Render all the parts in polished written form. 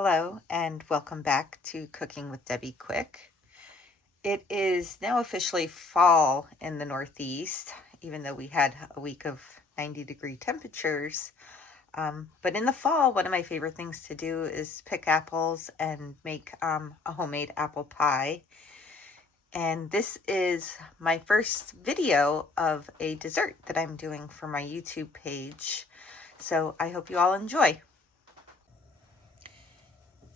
Hello and welcome back to Cooking with Debbie Quick. It is now officially fall in the Northeast, even though we had a week of 90-degree temperatures. But in the fall, one of my favorite things to do is pick apples and make a homemade apple pie. And this is my first video of a dessert that I'm doing for my YouTube page. So I hope you all enjoy.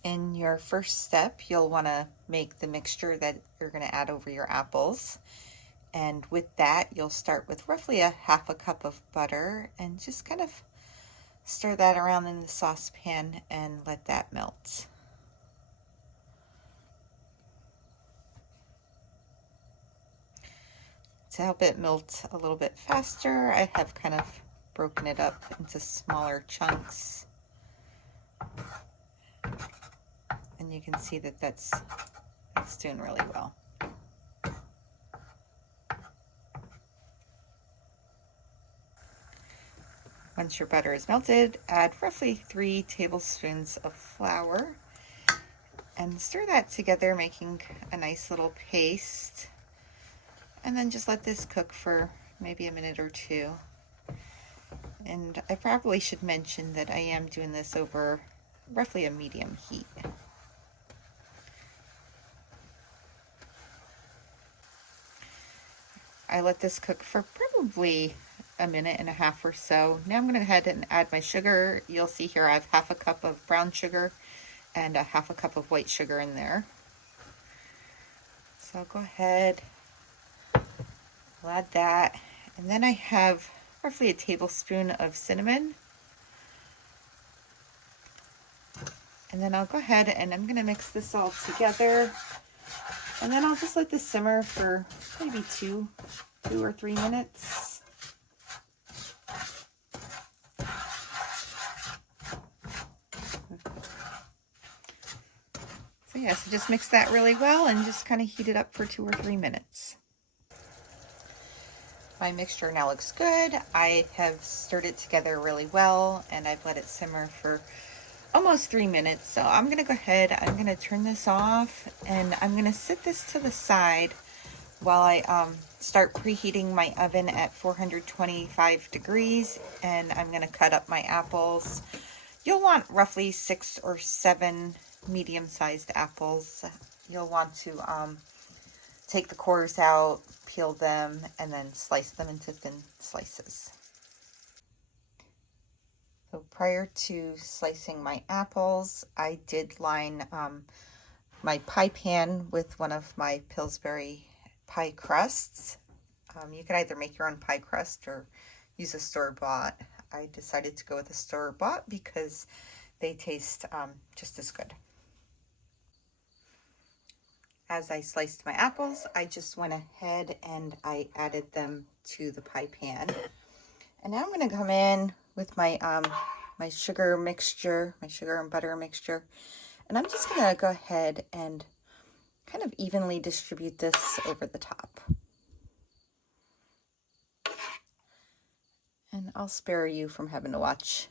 In your first step, you'll want to make the mixture that you're going to add over your apples. And with that, you'll start with roughly a half a cup of butter and just kind of stir that around in the saucepan and let that melt. To help it melt a little bit faster, I have kind of broken it up into smaller chunks. And you can see that that's doing really well. Once your butter is melted, add roughly 3 tablespoons of flour and stir that together, making a nice little paste. And then just let this cook for maybe a minute or two. And I probably should mention that I am doing this over roughly a medium heat. I let this cook for probably a minute and a half or so. Now I'm going to go ahead and add my sugar. You'll see here I have half a cup of brown sugar and a half a cup of white sugar in there. So I'll go ahead, I'll add that. And then I have roughly a tablespoon of cinnamon. And then I'll go ahead and I'm going to mix this all together. And then I'll just let this simmer for maybe 2 or 3 minutes. So yeah, so just mix that really well and just kind of heat it up for 2 or 3 minutes. My mixture now looks good. I have stirred it together really well and I've let it simmer for almost 3 minutes. So I'm going to go ahead, I'm going to turn this off and I'm going to set this to the side while I start preheating my oven at 425 degrees, and I'm going to cut up my apples. You'll want roughly 6 or 7 medium-sized apples. You'll want to take the cores out, peel them, and then slice them into thin slices. So prior to slicing my apples, I did line my pie pan with one of my Pillsbury pie crusts. You can either make your own pie crust or use a store-bought. I decided to go with a store-bought because they taste just as good. As I sliced my apples, I just went ahead and I added them to the pie pan. And now I'm going to come in with my my sugar mixture, my sugar and butter mixture. And I'm just going to go ahead and kind of evenly distribute this over the top. And I'll spare you from having to watch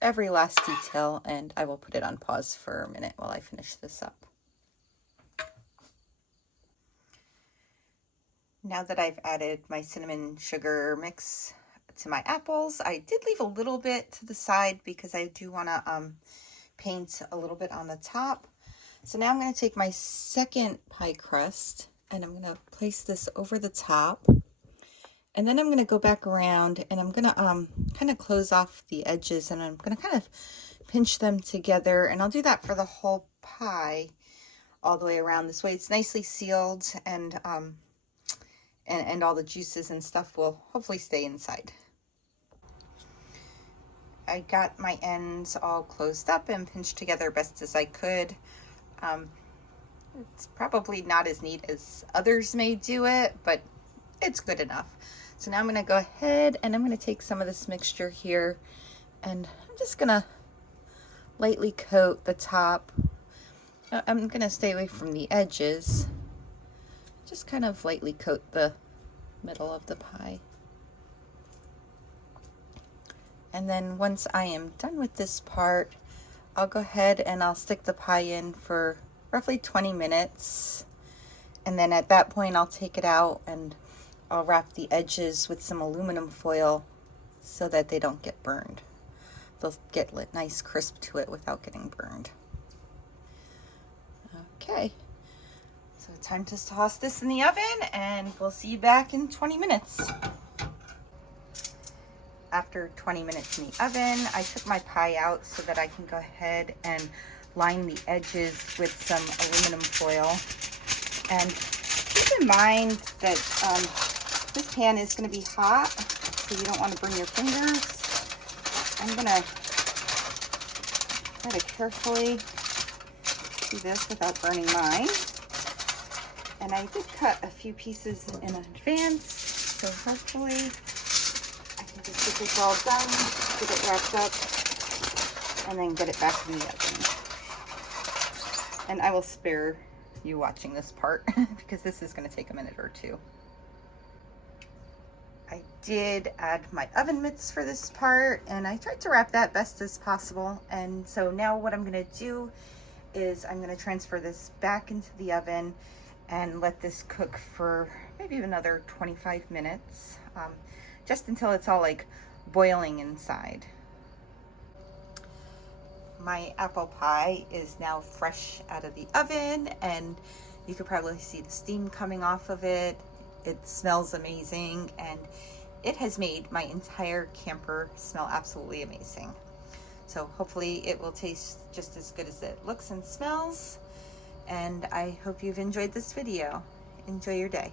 every last detail, and I will put it on pause for a minute while I finish this up. Now that I've added my cinnamon sugar mix to my apples, I did leave a little bit to the side because I do want to paint a little bit on the top. So now I'm going to take my second pie crust and I'm going to place this over the top. And then I'm going to go back around and I'm going to kind of close off the edges and I'm going to kind of pinch them together. And I'll do that for the whole pie all the way around. This way it's nicely sealed and all the juices and stuff will hopefully stay inside. I got my ends all closed up and pinched together best as I could. It's probably not as neat as others may do it, but it's good enough. So now I'm going to go ahead and I'm going to take some of this mixture here and I'm just going to lightly coat the top. I'm going to stay away from the edges. Just kind of lightly coat the middle of the pie. And then once I am done with this part, I'll go ahead and I'll stick the pie in for roughly 20 minutes. And then at that point, I'll take it out and I'll wrap the edges with some aluminum foil so that they don't get burned. They'll get a nice crisp to it without getting burned. Okay, so time to toss this in the oven and we'll see you back in 20 minutes. After 20 minutes in the oven, I took my pie out so that I can go ahead and line the edges with some aluminum foil. And keep in mind that this pan is going to be hot, so you don't want to burn your fingers. I'm going to try to carefully do this without burning mine. And I did cut a few pieces in advance, so hopefully I can just get this all done, get it wrapped up, and then get it back in the oven. And I will spare you watching this part because this is going to take a minute or two. I did add my oven mitts for this part, and I tried to wrap that best as possible. And so now what I'm going to do is I'm going to transfer this back into the oven and let this cook for maybe another 25 minutes, just until it's all like boiling inside. My apple pie is now fresh out of the oven, and you could probably see the steam coming off of it. It smells amazing, and it has made my entire camper smell absolutely amazing. So hopefully it will taste just as good as it looks and smells. And I hope you've enjoyed this video. Enjoy your day.